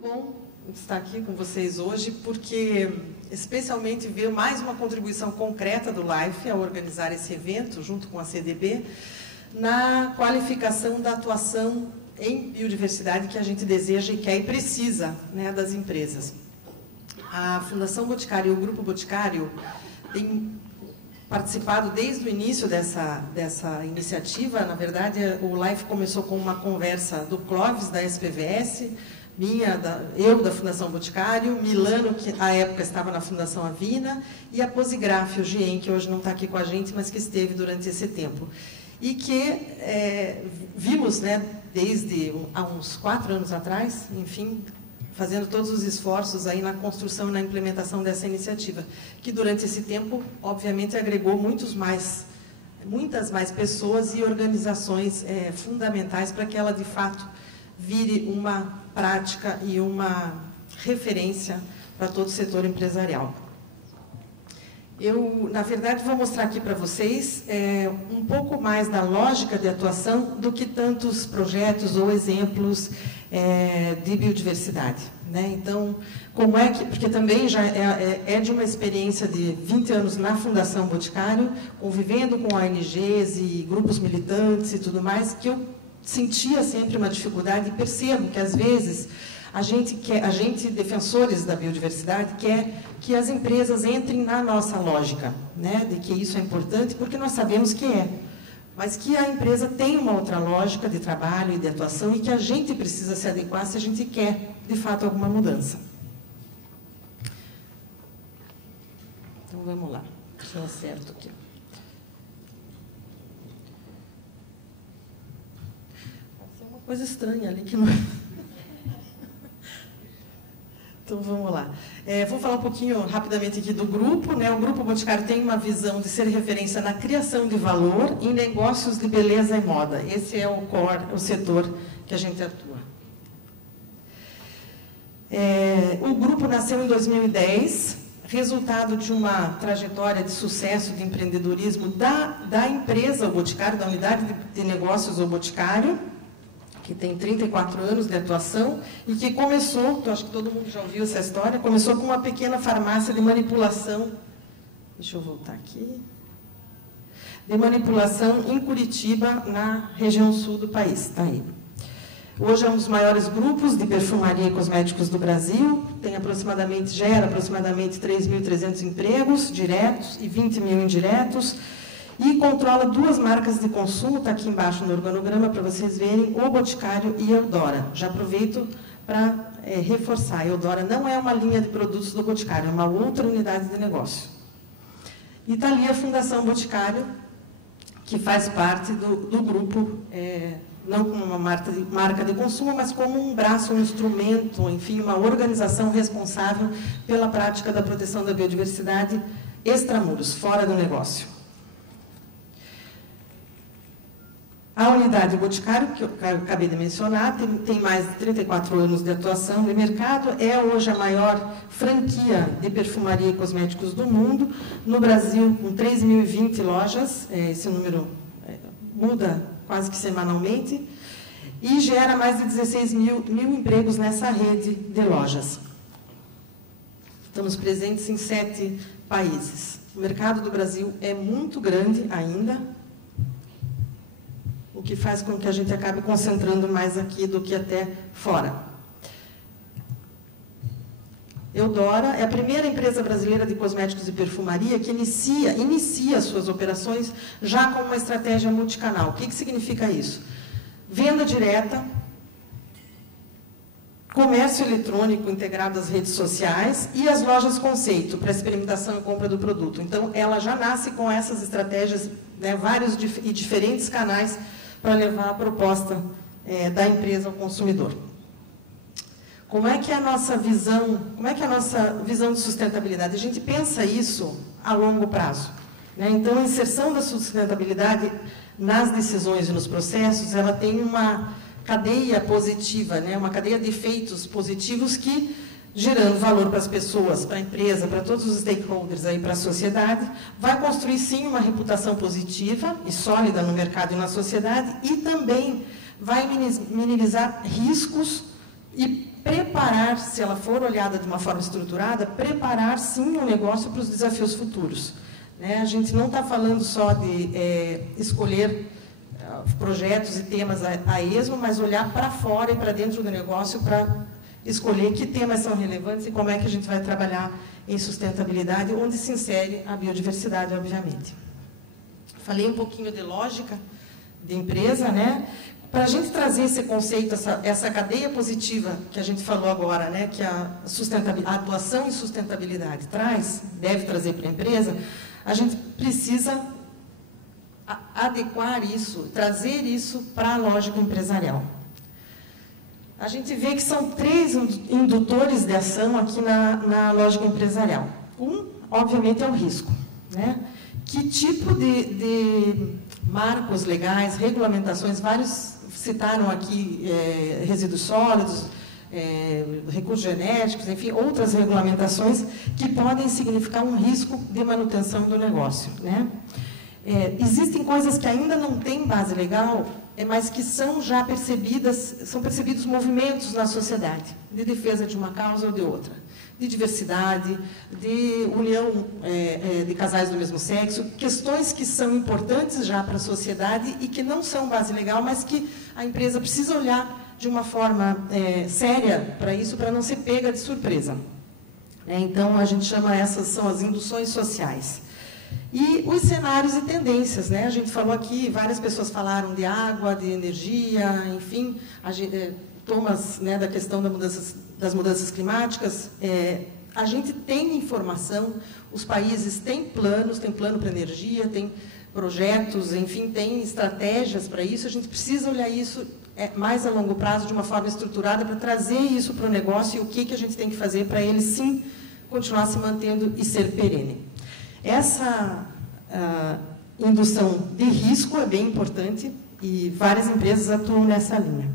bom estar aqui com vocês hoje, porque especialmente ver mais uma contribuição concreta do LIFE ao organizar esse evento, junto com a CDB, na qualificação da atuação em biodiversidade que a gente deseja e quer e precisa, né, das empresas. A Fundação Boticário e o Grupo Boticário têm participado desde o início dessa iniciativa. Na verdade, o LIFE começou com uma conversa do Clóvis, da SPVS, eu da Fundação Boticário, Milano, que à época estava na Fundação Avina, e a Posigraf, o GIEM, que hoje não está aqui com a gente, mas que esteve durante esse tempo. E que vimos, né, desde há uns 4 anos atrás, enfim, fazendo todos os esforços aí na construção e na implementação dessa iniciativa, que durante esse tempo, obviamente, agregou muitas mais pessoas e organizações fundamentais para que ela, de fato, vire uma prática e uma referência para todo o setor empresarial. Eu, na verdade, vou mostrar aqui para vocês um pouco mais da lógica de atuação do que tantos projetos ou exemplos de biodiversidade, né? Então, como é que... Porque também já é de uma experiência de 20 anos na Fundação Boticário, convivendo com ONGs e grupos militantes e tudo mais, que eu sentia sempre uma dificuldade e percebo que, às vezes, a gente, defensores da biodiversidade, quer que as empresas entrem na nossa lógica, né, de que isso é importante, porque nós sabemos que é, mas que a empresa tem uma outra lógica de trabalho e de atuação e que a gente precisa se adequar se a gente quer, de fato, alguma mudança. Então, vamos lá. Deixa eu acerto aqui. Coisa estranha ali que não... Então, vamos lá. Vou falar um pouquinho rapidamente aqui do grupo, né? O Grupo Boticário tem uma visão de ser referência na criação de valor em negócios de beleza e moda. Esse é o core, o setor que a gente atua. O grupo nasceu em 2010, resultado de uma trajetória de sucesso de empreendedorismo da empresa O Boticário, da unidade de negócios O Boticário, que tem 34 anos de atuação e que começou, eu acho que todo mundo já ouviu essa história, começou com uma pequena farmácia de manipulação, deixa eu voltar aqui, de manipulação em Curitiba, na região sul do país, está aí. Hoje é um dos maiores grupos de perfumaria e cosméticos do Brasil, gera aproximadamente 3.300 empregos diretos e 20 mil indiretos, e controla 2 marcas de consumo, está aqui embaixo no organograma para vocês verem, O Boticário e Eudora. Já aproveito para reforçar, Eudora não é uma linha de produtos do Boticário, é uma outra unidade de negócio. E está ali a Fundação Boticário, que faz parte do grupo, não como uma marca de consumo, mas como um braço, um instrumento, enfim, uma organização responsável pela prática da proteção da biodiversidade extramuros, fora do negócio. A unidade Boticário, que eu acabei de mencionar, tem mais de 34 anos de atuação no mercado, é hoje a maior franquia de perfumaria e cosméticos do mundo, no Brasil, com 3.020 lojas, esse número muda quase que semanalmente, e gera mais de 16 mil empregos nessa rede de lojas. Estamos presentes em 7 países. O mercado do Brasil é muito grande ainda, o que faz com que a gente acabe concentrando mais aqui do que até fora. Eudora é a primeira empresa brasileira de cosméticos e perfumaria que inicia suas operações já com uma estratégia multicanal. O que significa isso? Venda direta, comércio eletrônico integrado às redes sociais e as lojas conceito para experimentação e compra do produto. Então, ela já nasce com essas estratégias, né, vários e diferentes canais para levar a proposta da empresa ao consumidor. Como é que é a nossa visão de sustentabilidade? A gente pensa isso a longo prazo, né? Então, a inserção da sustentabilidade nas decisões e nos processos, ela tem uma cadeia positiva, né? Uma cadeia de efeitos positivos que, gerando valor para as pessoas, para a empresa, para todos os stakeholders, aí, para a sociedade, vai construir, sim, uma reputação positiva e sólida no mercado e na sociedade, e também vai minimizar riscos e preparar, se ela for olhada de uma forma estruturada, preparar, sim, o negócio para os desafios futuros. Né? A gente não está falando só de escolher projetos e temas a esmo, mas olhar para fora e para dentro do negócio para escolher que temas são relevantes e como é que a gente vai trabalhar em sustentabilidade, onde se insere a biodiversidade, obviamente. Falei um pouquinho de lógica de empresa, né? Para a gente trazer esse conceito, essa cadeia positiva que a gente falou agora, né? Que a atuação em sustentabilidade deve trazer para a empresa, a gente precisa adequar isso, trazer isso para a lógica empresarial. A gente vê que são 3 indutores de ação aqui na lógica empresarial. Obviamente, é o risco. Né? Que tipo de marcos legais, regulamentações, vários citaram aqui resíduos sólidos, recursos genéticos, enfim, outras regulamentações que podem significar um risco de manutenção do negócio. Né? Existem coisas que ainda não têm base legal, mas que são já percebidos movimentos na sociedade, de defesa de uma causa ou de outra, de diversidade, de união de casais do mesmo sexo, questões que são importantes já para a sociedade e que não são base legal, mas que a empresa precisa olhar de uma forma séria para isso, para não ser pega de surpresa. Então, a gente chama são as induções sociais. E os cenários e tendências, né? A gente falou aqui, várias pessoas falaram de água, de energia, enfim, Thomas, né, da questão das mudanças climáticas. A gente tem informação, os países têm plano para energia, tem projetos, enfim, tem estratégias para isso. A gente precisa olhar isso mais a longo prazo, de uma forma estruturada, para trazer isso para o negócio e o que a gente tem que fazer para ele, sim, continuar se mantendo e ser perene. Essa indução de risco é bem importante e várias empresas atuam nessa linha.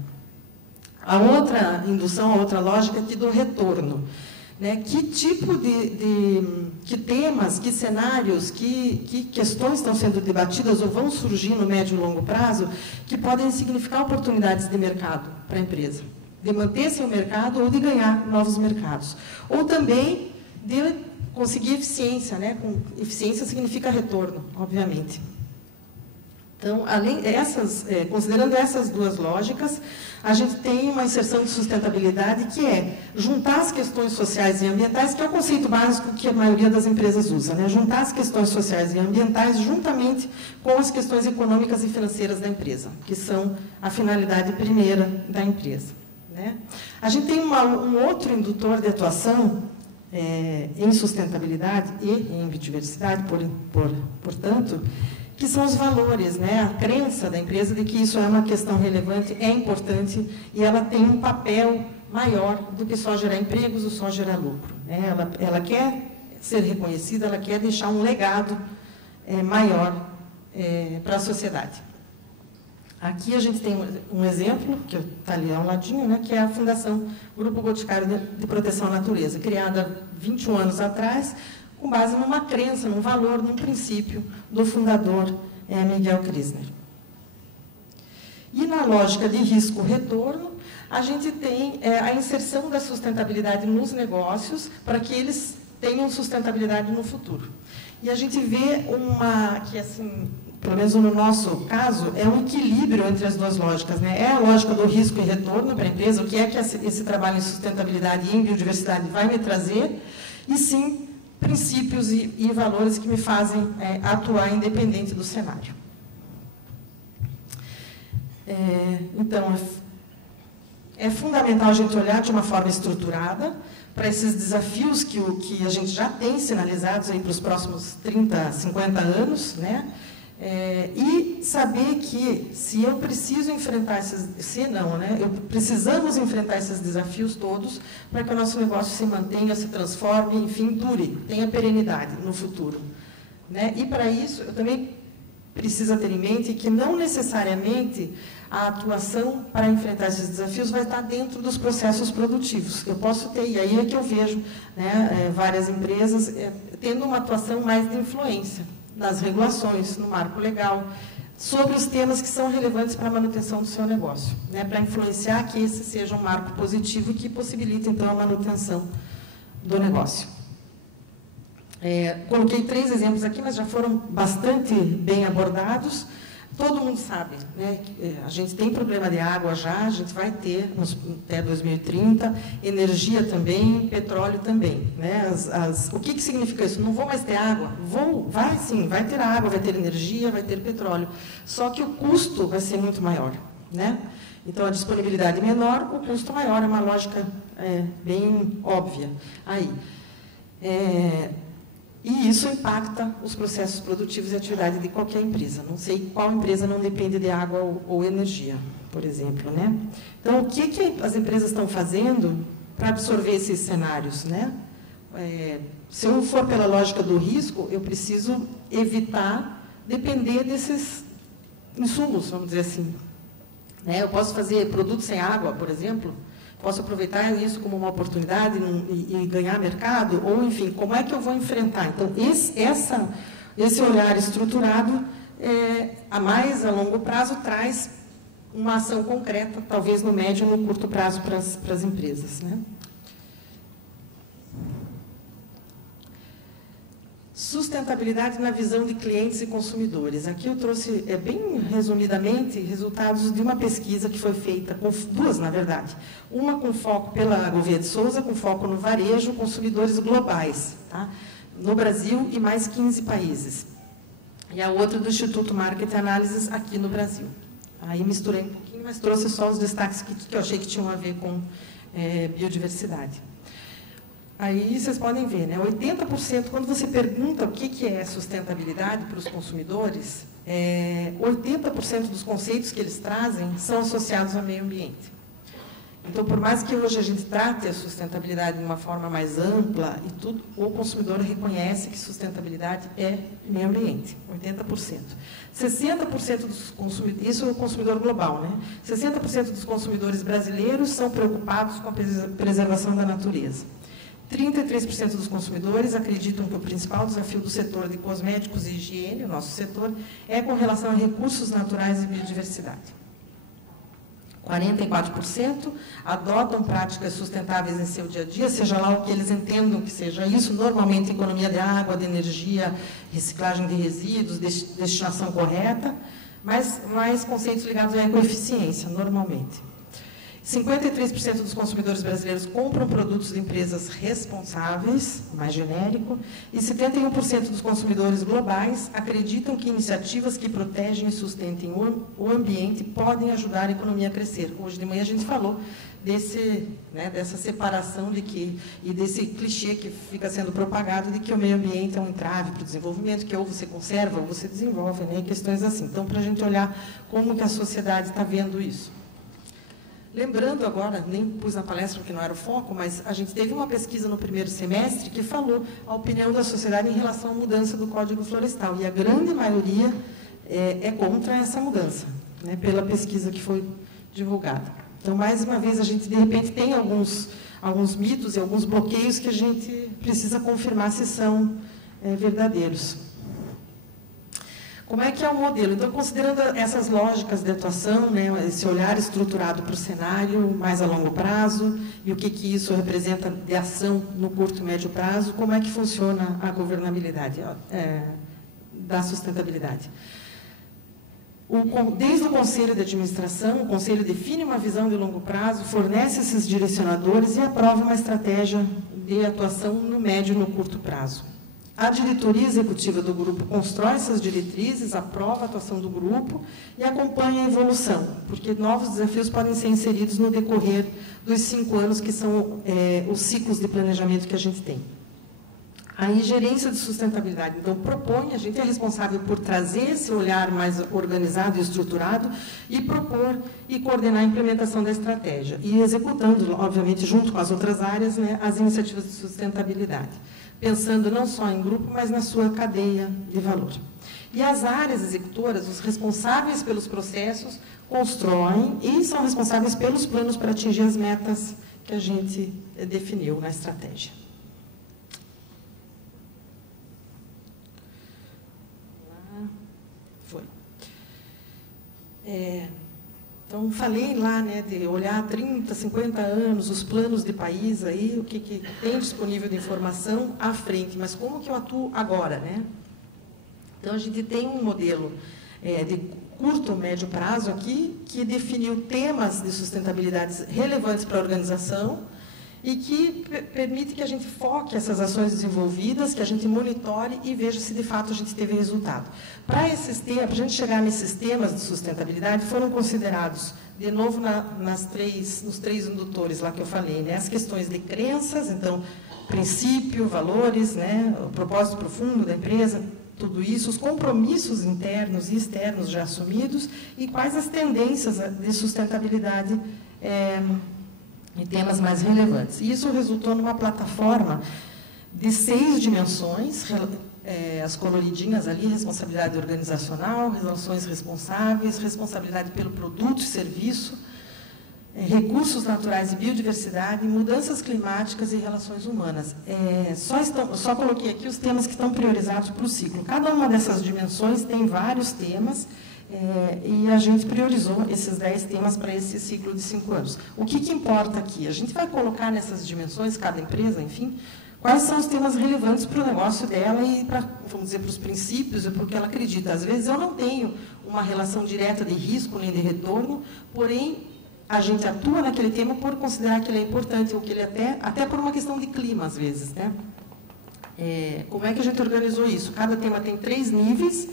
A outra indução, a outra lógica é aqui do retorno. Né? Que tipo que temas, que cenários, que questões estão sendo debatidas ou vão surgir no médio e longo prazo que podem significar oportunidades de mercado para a empresa, de manter seu mercado ou de ganhar novos mercados. Ou também de conseguir eficiência, né? Eficiência significa retorno, obviamente. Então, considerando essas 2 lógicas, a gente tem uma inserção de sustentabilidade que é juntar as questões sociais e ambientais, que é o conceito básico que a maioria das empresas usa, né? Juntar as questões sociais e ambientais juntamente com as questões econômicas e financeiras da empresa, que são a finalidade primeira da empresa. Né? A gente tem um outro indutor de atuação em sustentabilidade e em biodiversidade, portanto, que são os valores, né? A crença da empresa de que isso é uma questão relevante, é importante e ela tem um papel maior do que só gerar empregos ou só gerar lucro. Né? Ela quer ser reconhecida, ela quer deixar um legado maior para a sociedade. Aqui a gente tem um exemplo, que está ali ao ladinho, né, que é a Fundação Grupo Boticário de Proteção à Natureza, criada 21 anos atrás, com base numa crença, num valor, num princípio do fundador Miguel Krisner. E na lógica de risco-retorno, a gente tem a inserção da sustentabilidade nos negócios para que eles tenham sustentabilidade no futuro. E a gente vê que assim, pelo menos no nosso caso, é um equilíbrio entre as 2 lógicas. Né? É a lógica do risco e retorno para a empresa, o que é que esse trabalho em sustentabilidade e em biodiversidade vai me trazer, e sim, princípios e valores que me fazem atuar independente do cenário. Então, é fundamental a gente olhar de uma forma estruturada para esses desafios que a gente já tem sinalizados aí para os próximos 30, 50 anos, né? E saber que se eu preciso enfrentar precisamos enfrentar esses desafios todos para que o nosso negócio se mantenha, se transforme, enfim, dure, tenha perenidade no futuro. Né? E para isso, eu também preciso ter em mente que não necessariamente a atuação para enfrentar esses desafios vai estar dentro dos processos produtivos. Eu posso ter, e aí é que eu vejo, né, várias empresas tendo uma atuação mais de influência nas regulações, no marco legal, sobre os temas que são relevantes para a manutenção do seu negócio, né, para influenciar que esse seja um marco positivo e que possibilite, então, a manutenção do negócio. Coloquei 3 exemplos aqui, mas já foram bastante bem abordados. Todo mundo sabe, né, que a gente tem problema de água já, a gente vai ter até 2030, energia também, petróleo também. Né, o que significa isso? Não vou mais ter água? Vai sim, vai ter água, vai ter energia, vai ter petróleo. Só que o custo vai ser muito maior. Né? Então, a disponibilidade menor, o custo maior, é uma lógica bem óbvia. Aí, e isso impacta os processos produtivos e atividade de qualquer empresa. Não sei qual empresa não depende de água ou energia, por exemplo. Né? Então, o que as empresas estão fazendo para absorver esses cenários? Né? Se eu for pela lógica do risco, eu preciso evitar depender desses insumos, vamos dizer assim. Eu posso fazer produtos sem água, por exemplo, posso aproveitar isso como uma oportunidade e ganhar mercado, ou, enfim, como é que eu vou enfrentar? Então, esse olhar estruturado, a longo prazo, traz uma ação concreta, talvez no médio e no curto prazo, para as empresas. Né? Sustentabilidade na visão de clientes e consumidores. Aqui eu trouxe, bem resumidamente, resultados de uma pesquisa que foi feita, com 2, na verdade. Uma com foco pela Gouveia de Souza, com foco no varejo, consumidores globais, tá? No Brasil e mais 15 países. E a outra do Instituto Market Analysis, aqui no Brasil. Aí misturei um pouquinho, mas trouxe só os destaques que eu achei que tinham a ver com biodiversidade. Aí vocês podem ver, né? 80%, quando você pergunta o que é sustentabilidade para os consumidores, 80% dos conceitos que eles trazem são associados ao meio ambiente. Então, por mais que hoje a gente trate a sustentabilidade de uma forma mais ampla e tudo, o consumidor reconhece que sustentabilidade é meio ambiente, 80%. 60% dos consumidores, isso é o consumidor global, né? 60% dos consumidores brasileiros são preocupados com a preservação da natureza. 33% dos consumidores acreditam que o principal desafio do setor de cosméticos e higiene, o nosso setor, é com relação a recursos naturais e biodiversidade. 44% adotam práticas sustentáveis em seu dia a dia, seja lá o que eles entendam que seja isso, normalmente economia de água, de energia, reciclagem de resíduos, destinação correta, mas mais conceitos ligados à ecoeficiência, normalmente. 53% dos consumidores brasileiros compram produtos de empresas responsáveis, mais genérico, e 71% dos consumidores globais acreditam que iniciativas que protegem e sustentem o ambiente podem ajudar a economia a crescer. Hoje de manhã a gente falou dessa separação e desse clichê que fica sendo propagado de que o meio ambiente é um entrave para o desenvolvimento, que ou você conserva ou você desenvolve, né, questões assim. Então, para a gente olhar como que a sociedade está vendo isso. Lembrando agora, nem pus na palestra porque não era o foco, mas a gente teve uma pesquisa no primeiro semestre que falou a opinião da sociedade em relação à mudança do Código Florestal. E a grande maioria é contra essa mudança, né, pela pesquisa que foi divulgada. Então, mais uma vez, a gente, de repente, tem alguns mitos e alguns bloqueios que a gente precisa confirmar se são verdadeiros. Como é que é o modelo? Então, considerando essas lógicas de atuação, né, esse olhar estruturado para o cenário mais a longo prazo, e o que isso representa de ação no curto e médio prazo, como é que funciona a governabilidade da sustentabilidade? Desde o Conselho de Administração, o Conselho define uma visão de longo prazo, fornece esses direcionadores e aprova uma estratégia de atuação no médio e no curto prazo. A diretoria executiva do grupo constrói essas diretrizes, aprova a atuação do grupo e acompanha a evolução, porque novos desafios podem ser inseridos no decorrer dos 5 anos, que são os ciclos de planejamento que a gente tem. A gerência de sustentabilidade, então, propõe, a gente é responsável por trazer esse olhar mais organizado e estruturado e propor e coordenar a implementação da estratégia, e executando, obviamente, junto com as outras áreas, né, as iniciativas de sustentabilidade, pensando não só em grupo, mas na sua cadeia de valor. E as áreas executoras, os responsáveis pelos processos, constroem e são responsáveis pelos planos para atingir as metas que a gente definiu na estratégia. Foi. Então, falei lá, né, de olhar 30, 50 anos, os planos de país, aí, o que tem disponível de informação à frente, mas como que eu atuo agora, né? Então, a gente tem um modelo de curto, médio prazo aqui, que definiu temas de sustentabilidade relevantes para a organização e que permite que a gente foque essas ações desenvolvidas, que a gente monitore e veja se, de fato, a gente teve resultado. Para esses temas, para a gente chegar nesses temas de sustentabilidade, foram considerados, de novo, nos três indutores lá que eu falei, né? As questões de crenças, então, princípio, valores, né? O propósito profundo da empresa, tudo isso, os compromissos internos e externos já assumidos e quais as tendências de sustentabilidade em temas mais relevantes. E isso resultou numa plataforma de 6 dimensões, as coloridinhas ali: responsabilidade organizacional, relações responsáveis, responsabilidade pelo produto e serviço, recursos naturais e biodiversidade, mudanças climáticas e relações humanas. Só coloquei aqui os temas que estão priorizados para o ciclo. Cada uma dessas dimensões tem vários temas, e a gente priorizou esses 10 temas para esse ciclo de 5 anos. O que importa aqui? A gente vai colocar nessas dimensões, cada empresa, enfim, quais são os temas relevantes para o negócio dela e, vamos dizer, para os princípios e para o que ela acredita. Às vezes, eu não tenho uma relação direta de risco nem de retorno, porém, a gente atua naquele tema por considerar que ele é importante, ou que ele até por uma questão de clima, às vezes, né? Como é que a gente organizou isso? Cada tema tem 3 níveis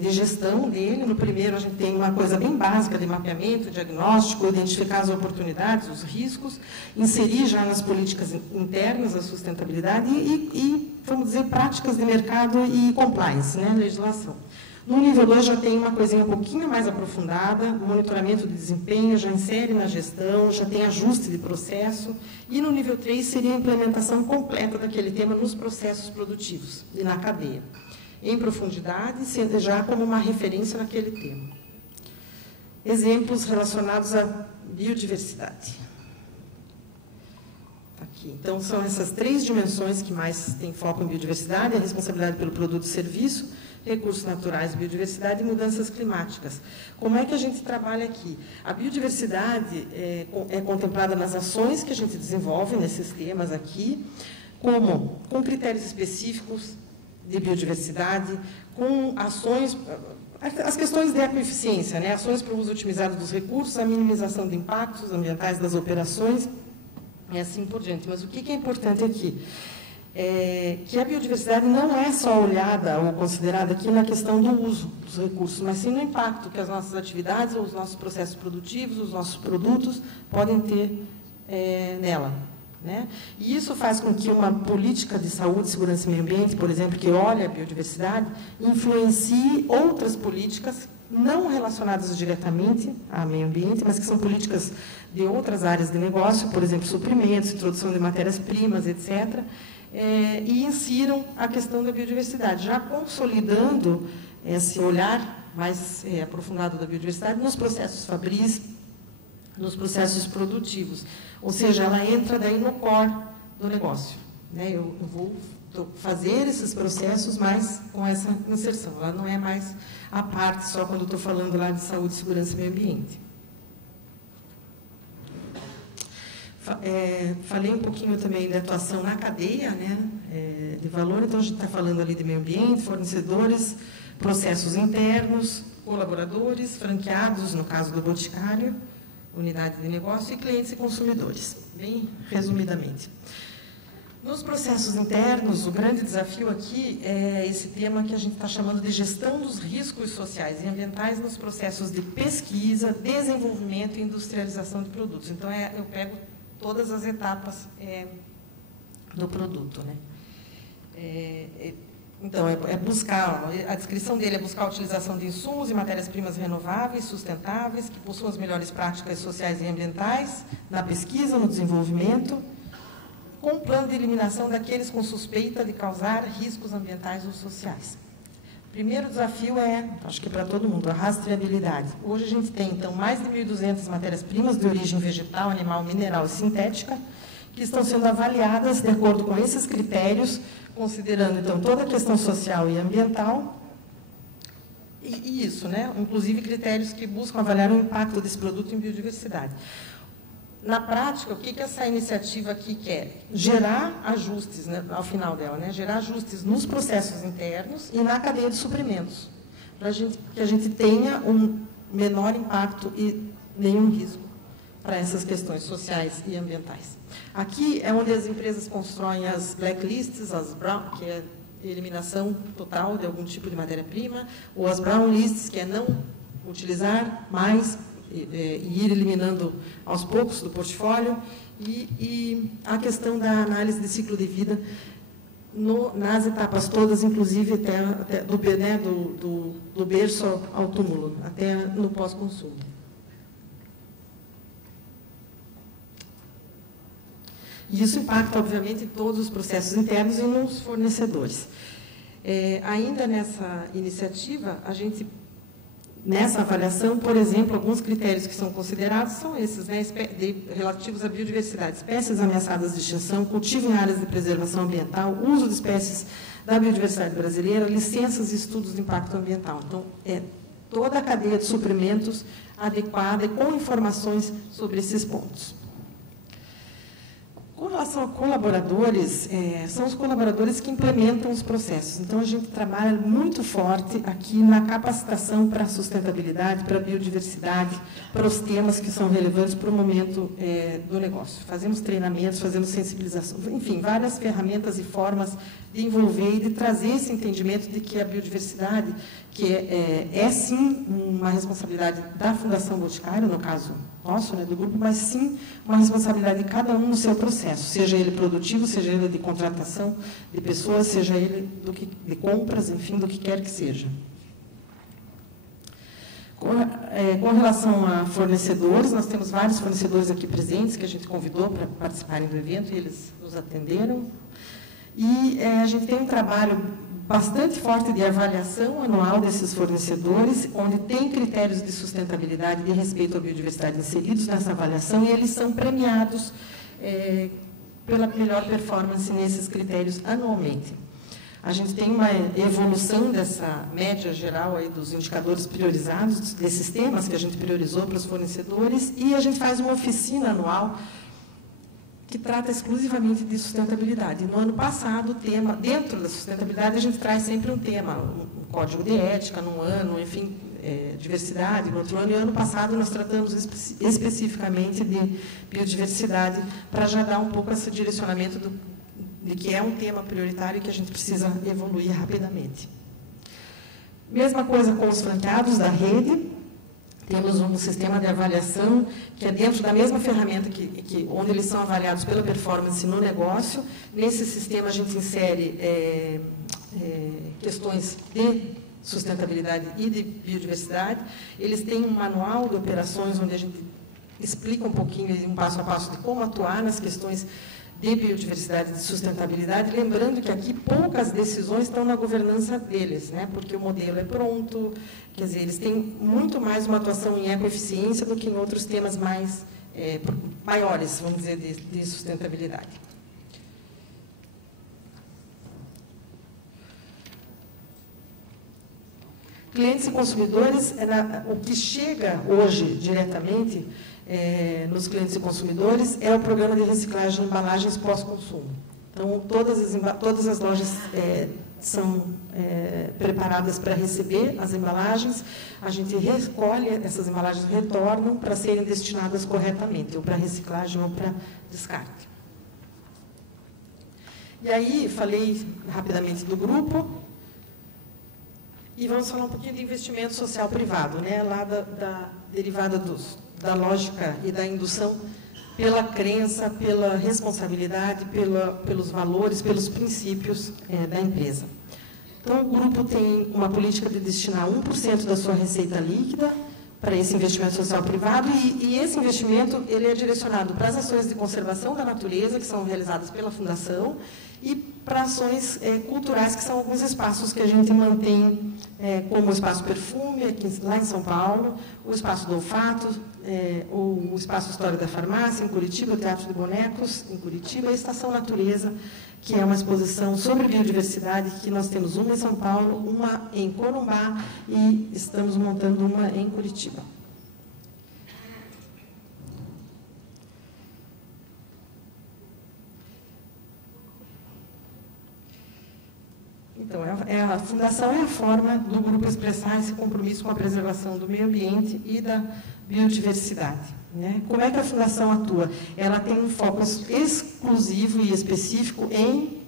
de gestão dele. No primeiro, a gente tem uma coisa bem básica de mapeamento, diagnóstico, identificar as oportunidades, os riscos, inserir já nas políticas internas a sustentabilidade e vamos dizer, práticas de mercado e compliance, né, legislação. No nível 2, já tem uma coisinha um pouquinho mais aprofundada, monitoramento de desempenho, já insere na gestão, já tem ajuste de processo. E no nível 3, seria a implementação completa daquele tema nos processos produtivos e na cadeia, em profundidade, sendo já como uma referência naquele tema. Exemplos relacionados à biodiversidade. Aqui. Então, são essas 3 dimensões que mais têm foco em biodiversidade: a responsabilidade pelo produto e serviço, recursos naturais, biodiversidade e mudanças climáticas. Como é que a gente trabalha aqui? A biodiversidade é contemplada nas ações que a gente desenvolve nesses temas aqui, como com critérios específicos de biodiversidade, com ações, as questões de ecoeficiência, né? Ações para o uso otimizado dos recursos, a minimização de impactos ambientais das operações, e assim por diante. Mas o que é importante aqui? Que a biodiversidade não é só olhada ou considerada aqui na questão do uso dos recursos, mas sim no impacto que as nossas atividades, ou os nossos processos produtivos, os nossos produtos podem ter nela, né? E isso faz com que uma política de saúde, segurança e meio ambiente, por exemplo, que olha a biodiversidade, influencie outras políticas não relacionadas diretamente ao meio ambiente, mas que são políticas de outras áreas de negócio, por exemplo, suprimentos, introdução de matérias-primas, etc., e insiram a questão da biodiversidade, já consolidando esse olhar mais aprofundado da biodiversidade nos processos fabris, nos processos produtivos. Ou seja, ela entra daí no core do negócio, né? Eu vou fazer esses processos, mas com essa inserção. Ela não é mais a parte só quando estou falando lá de saúde, segurança e meio ambiente. Falei um pouquinho também da atuação na cadeia, né, de valor. Então, a gente está falando ali de meio ambiente, fornecedores, processos internos, colaboradores, franqueados, no caso do Boticário, unidade de negócio, e clientes e consumidores, bem resumidamente. Nos processos internos, o grande desafio aqui é esse tema que a gente está chamando de gestão dos riscos sociais e ambientais nos processos de pesquisa, desenvolvimento e industrialização de produtos. Então, eu pego todas as etapas do produto, né? Então, buscar, a descrição dele é buscar a utilização de insumos e matérias-primas renováveis, sustentáveis, que possuam as melhores práticas sociais e ambientais, na pesquisa, no desenvolvimento, com um plano de eliminação daqueles com suspeita de causar riscos ambientais ou sociais. O primeiro desafio acho que para todo mundo, a rastreabilidade. Hoje a gente tem, então, mais de 1.200 matérias-primas de origem vegetal, animal, mineral e sintética, que estão sendo avaliadas de acordo com esses critérios, considerando, então, toda a questão social e ambiental, E isso, né? Inclusive critérios que buscam avaliar o impacto desse produto em biodiversidade. Na prática, o que essa iniciativa aqui quer? Gerar ajustes, né, ao final dela, né? Gerar ajustes nos processos internos e na cadeia de suprimentos, para que a gente tenha um menor impacto e nenhum risco para essas questões sociais e ambientais. Aqui é onde as empresas constroem as blacklists, as brown, que é eliminação total de algum tipo de matéria-prima, ou as brown lists, que é não utilizar mais e ir eliminando aos poucos do portfólio, e a questão da análise de ciclo de vida nas etapas todas, inclusive até do berço ao túmulo, até no pós-consumo. E isso impacta, obviamente, em todos os processos internos e nos fornecedores. Ainda nessa iniciativa, nessa avaliação, por exemplo, alguns critérios que são considerados são esses, né, relativos à biodiversidade: espécies ameaçadas de extinção, cultivo em áreas de preservação ambiental, uso de espécies da biodiversidade brasileira, licenças e estudos de impacto ambiental. Então, toda a cadeia de suprimentos adequada e com informações sobre esses pontos. Com relação a colaboradores, são os colaboradores que implementam os processos. Então, a gente trabalha muito forte aqui na capacitação para a sustentabilidade, para a biodiversidade, para os temas que são relevantes para o momento do negócio. Fazemos treinamentos, fazemos sensibilização, enfim, várias ferramentas e formas de envolver e de trazer esse entendimento de que a biodiversidade, que é sim uma responsabilidade da Fundação Boticário, no caso nosso, né, do grupo, mas sim uma responsabilidade de cada um no seu processo, seja ele produtivo, seja ele de contratação de pessoas, seja ele de compras, enfim, do que quer que seja. Com relação a fornecedores, nós temos vários fornecedores aqui presentes que a gente convidou para participarem do evento e eles nos atenderam. E a gente tem um trabalho bastante forte de avaliação anual desses fornecedores, onde tem critérios de sustentabilidade e de respeito à biodiversidade inseridos nessa avaliação, e eles são premiados pela melhor performance nesses critérios anualmente. A gente tem uma evolução dessa média geral aí dos indicadores priorizados, desses temas que a gente priorizou para os fornecedores, e a gente faz uma oficina anual que trata exclusivamente de sustentabilidade. No ano passado, o tema, dentro da sustentabilidade, a gente traz sempre um tema, um código de ética num ano, enfim, diversidade no outro ano. E ano passado nós tratamos especificamente de biodiversidade, para já dar um pouco esse direcionamento de que é um tema prioritário e que a gente precisa evoluir rapidamente. Mesma coisa com os franqueados da rede. Temos um sistema de avaliação que é dentro da mesma ferramenta onde eles são avaliados pela performance no negócio. Nesse sistema, a gente insere questões de sustentabilidade e de biodiversidade. Eles têm um manual de operações onde a gente explica um pouquinho, um passo a passo, de como atuar nas questões de biodiversidade e de sustentabilidade, lembrando que aqui poucas decisões estão na governança deles, né? Porque o modelo é pronto, quer dizer, eles têm muito mais uma atuação em ecoeficiência do que em outros temas maiores, vamos dizer, de sustentabilidade. Clientes e consumidores, o que chega hoje diretamente nos clientes e consumidores é o programa de reciclagem de embalagens pós-consumo. Então, todas as lojas são preparadas para receber as embalagens, a gente recolhe essas embalagens, retornam para serem destinadas corretamente, ou para reciclagem ou para descarte. E aí, falei rapidamente do grupo, e vamos falar um pouquinho de investimento social privado, né? Lá derivada da lógica e da indução pela crença, pela responsabilidade, pelos valores, pelos princípios da empresa. Então, o grupo tem uma política de destinar 1% da sua receita líquida para esse investimento social privado, e esse investimento ele é direcionado para as ações de conservação da natureza, que são realizadas pela Fundação, e para ações culturais, que são alguns espaços que a gente mantém, como o Espaço Perfume, aqui, lá em São Paulo, o Espaço do Olfato, o Espaço História da Farmácia, em Curitiba, o Teatro de Bonecos, em Curitiba, e a Estação Natureza, que é uma exposição sobre biodiversidade, que nós temos uma em São Paulo, uma em Corumbá, e estamos montando uma em Curitiba. Então, a Fundação é a forma do grupo expressar esse compromisso com a preservação do meio ambiente e da biodiversidade. Né? Como é que a Fundação atua? Ela tem um foco exclusivo e específico em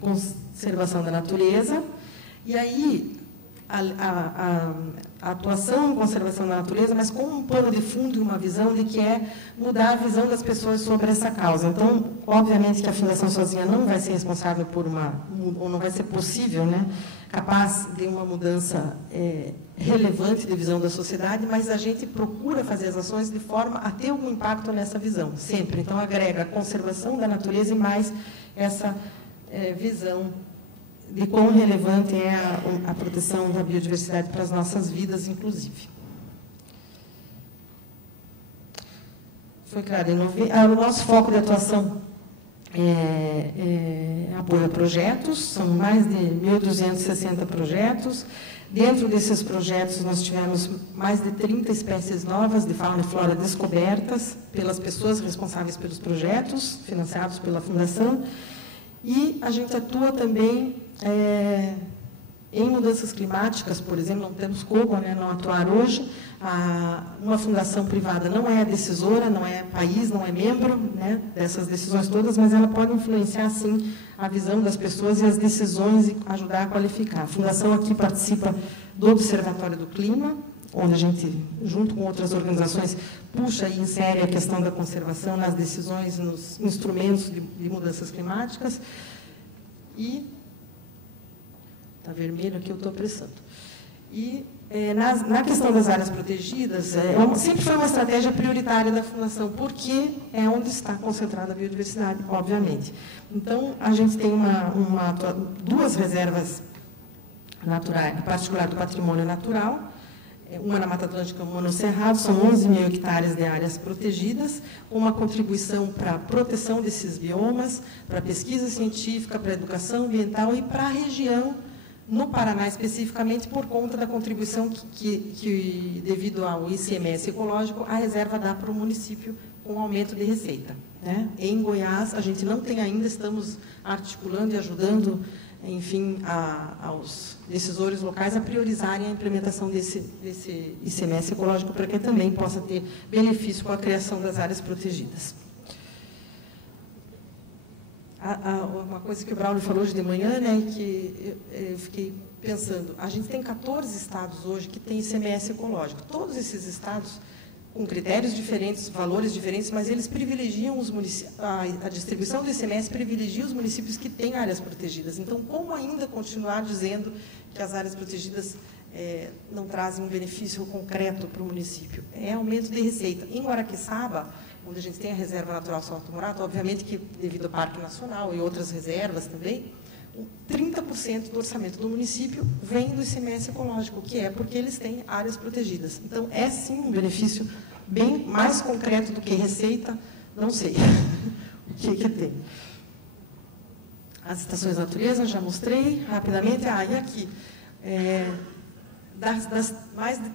conservação da natureza, e aí a atuação em conservação da natureza, mas com um pano de fundo e uma visão de que é mudar a visão das pessoas sobre essa causa. Então, obviamente que a Fundação sozinha não vai ser responsável por ou não vai ser possível, né, capaz de uma mudança relevante de visão da sociedade, mas a gente procura fazer as ações de forma a ter algum impacto nessa visão, sempre. Então, agrega a conservação da natureza e mais essa visão de quão relevante é a proteção da biodiversidade para as nossas vidas, inclusive. Foi claro, o nosso foco de atuação é apoio a projetos, são mais de 1.260 projetos. Dentro desses projetos, nós tivemos mais de 30 espécies novas de fauna e flora descobertas pelas pessoas responsáveis pelos projetos, financiados pela Fundação. E a gente atua também em mudanças climáticas, por exemplo, não temos como, né, não atuar hoje. Uma fundação privada não é decisora, não é país, não é membro, né, dessas decisões todas, mas ela pode influenciar, sim, a visão das pessoas e as decisões e ajudar a qualificar. A Fundação aqui participa do Observatório do Clima, onde a gente, junto com outras organizações, puxa e insere a questão da conservação nas decisões, nos instrumentos de mudanças climáticas. E está vermelho aqui, eu estou apressando. E na questão das áreas protegidas, sempre foi uma estratégia prioritária da Fundação, porque é onde está concentrada a biodiversidade, obviamente. Então, a gente tem duas reservas naturais, em particular do patrimônio natural, uma na Mata Atlântica, uma no Cerrado, são 11.000 hectares de áreas protegidas, com uma contribuição para a proteção desses biomas, para a pesquisa científica, para a educação ambiental e para a região, no Paraná especificamente, por conta da contribuição que devido ao ICMS ecológico, a reserva dá para o município com aumento de receita. Né? Em Goiás, a gente não tem ainda, estamos articulando e ajudando, enfim, aos decisores locais a priorizarem a implementação desse ICMS ecológico para que também possa ter benefício com a criação das áreas protegidas. Uma coisa que o Braulio falou hoje de manhã, né, que eu fiquei pensando, a gente tem 14 estados hoje que têm ICMS ecológico. Todos esses estados, com critérios diferentes, valores diferentes, mas eles privilegiam os municípios, a distribuição do ICMS privilegia os municípios que têm áreas protegidas. Então, como ainda continuar dizendo que as áreas protegidas não trazem um benefício concreto para o município? É aumento de receita. Em Guaraqueçaba, onde a gente tem a Reserva Natural Salto Morato, obviamente que, devido ao Parque Nacional e outras reservas também, 30% do orçamento do município vem do ICMS ecológico, que é porque eles têm áreas protegidas. Então, é sim um benefício bem mais concreto do que receita, não sei o que tem. As estações de natureza, já mostrei rapidamente. E aqui,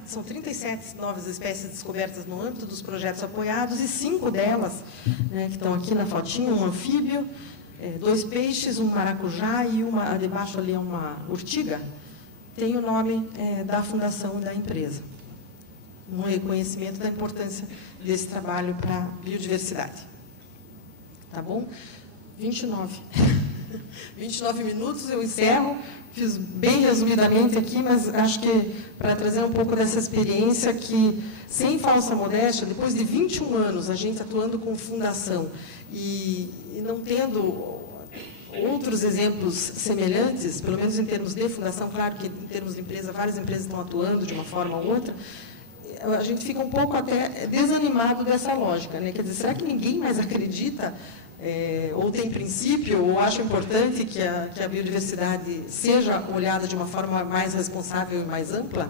são 37 novas espécies descobertas no âmbito dos projetos apoiados, e 5 delas, né, que estão aqui na fotinha, um anfíbio, 2 peixes, um maracujá e debaixo ali é uma urtiga, tem o nome da fundação e da empresa. Um reconhecimento da importância desse trabalho para a biodiversidade. Tá bom? 29 minutos, eu encerro. Fiz bem resumidamente aqui, mas acho que para trazer um pouco dessa experiência que, sem falsa modéstia, depois de 21 anos a gente atuando com fundação e não tendo outros exemplos semelhantes, pelo menos em termos de fundação, claro que em termos de empresa, várias empresas estão atuando de uma forma ou outra, a gente fica um pouco até desanimado dessa lógica, né? Quer dizer, será que ninguém mais acredita, ou tem princípio, ou acha importante que a biodiversidade seja olhada de uma forma mais responsável e mais ampla?